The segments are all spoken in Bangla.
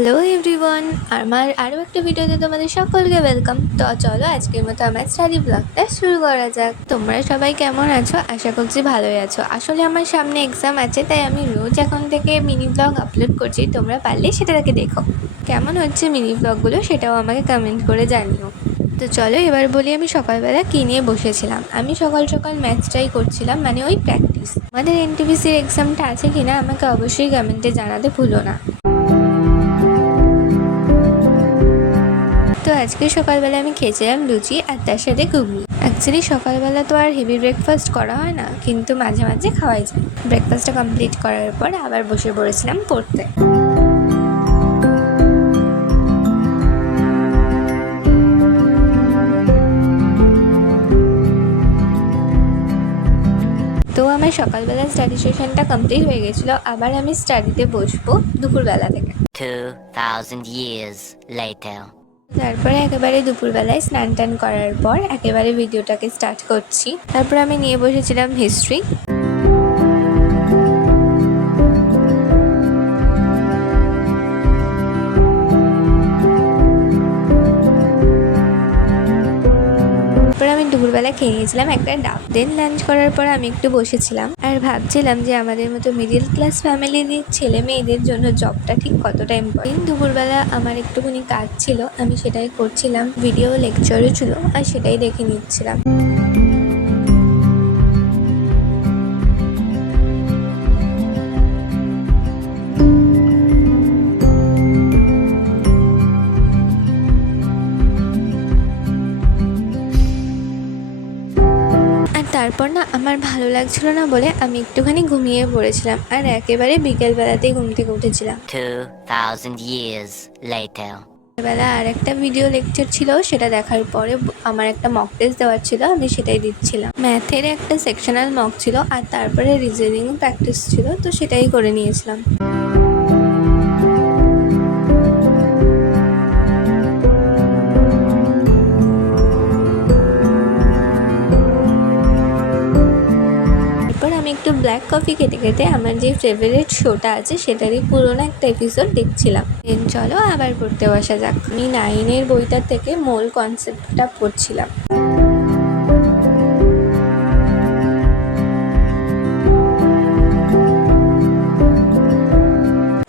হ্যালো এভরিওয়ান, আমার আরও একটা ভিডিওতে তোমাদের সকলকে ওয়েলকাম। তো চলো আজকের মতো আমার স্টাডি ব্লগটা শুরু করা যাক। তোমরা সবাই কেমন আছো? আশা করছি ভালোই আছো। আসলে আমার সামনে এক্সাম আছে, তাই আমি রোজ এখন থেকে মিনি ব্লগ আপলোড করছি। তোমরা পারলে সেটাকে দেখো। কেমন হচ্ছে মিনি ব্লগগুলো সেটাও আমাকে কমেন্ট করে জানিও। তো চলো এবার বলি আমি সকালবেলা কী নিয়ে বসেছিলাম। আমি সকাল সকাল ম্যাথসটাই করছিলাম, মানে ওই প্র্যাকটিস। আমাদের এনটিপিসির এক্সামটা আছে কিনা আমাকে অবশ্যই কমেন্টে জানাতে ভুলো না। তো আজকে সকালবেলা আমি খেয়েছিলাম লুচি আর তার সাথে ঘুগনি। অ্যাকচুয়ালি সকালবেলা তো আর হেভি ব্রেকফাস্ট করা হয় না, কিন্তু মাঝে মাঝে খাওয়াই যায়। ব্রেকফাস্টটা কমপ্লিট করার পর আবার বসে পড়েছিলাম পড়তে। তো আমার সকালবেলা স্টাডি সেশনটা কমপ্লিট হয়ে গেছিলো। আবার আমি স্টাডিতে বসবো দুপুরবেলা থেকে। 2000 years later. তারপরে একেবারে দুপুরবেলায় স্নান টান করার পর একেবারে ভিডিওটাকে স্টার্ট করছি। তারপর আমি নিয়ে বসেছিলাম হিস্ট্রি। আমি দুপুরবেলা খেয়ে নিয়েছিলাম একটা ডাব। দেন লাঞ্চ করার পর আমি একটু বসেছিলাম আর ভাবছিলাম যে আমাদের মতো মিডিল ক্লাস ফ্যামিলির ছেলে মেয়েদের জন্য জবটা ঠিক কতটা ইম্পর্টেন্ট। দুপুরবেলা আমার একটুখানি কাজ ছিল, আমি সেটাই করছিলাম। ভিডিও লেকচারও ছিল আর সেটাই দেখে নিচ্ছিলাম। তারপর না আমার ভালো লাগছিল না বলে আমি একটুখানি ঘুমিয়ে পড়েছিলাম আর একেবারে বিকেলবেলাতেই ঘুম থেকে উঠেছিলাম। 2000 years later. বেলা আর একটা ভিডিও লেকচার ছিল, সেটা দেখার পরে আমার একটা মক টেস্ট দেওয়ার ছিল, আমি সেটাই দিচ্ছিলাম। ম্যাথের একটা সেকশনাল মক ছিল আর তারপরে রিজনিং প্র্যাকটিস ছিল, তো সেটাই করে নিয়েছিলাম। আমি একটু ব্ল্যাক কফি খেতে খেতে আমার যে ফেভারিট শোটা আছে সেটারই পুরোনো একটা এপিসোড দেখছিলাম। দেন চলো আবার পড়তে বসা যাক। আমি 9-এর বইটার থেকে মূল কনসেপ্টটা পড়ছিলাম।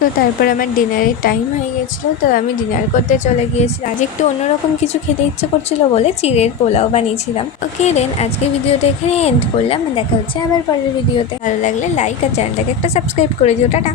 তো তারপর আমার ডিনারের টাইম হয়ে গেছিলো, তো আমি ডিনার করতে চলে গিয়েছিলাম। আজ একটু অন্যরকম কিছু খেতে ইচ্ছে করছিল বলে চিড়ের পোলাও বানিয়েছিলাম। ওকে দেন আজকে ভিডিওটা এখানে এন্ড করলাম। দেখা হচ্ছে আবার পরের ভিডিওতে। ভালো লাগলে লাইক আর চ্যানেলটাকে একটা সাবস্ক্রাইব করে দিও। টাটা।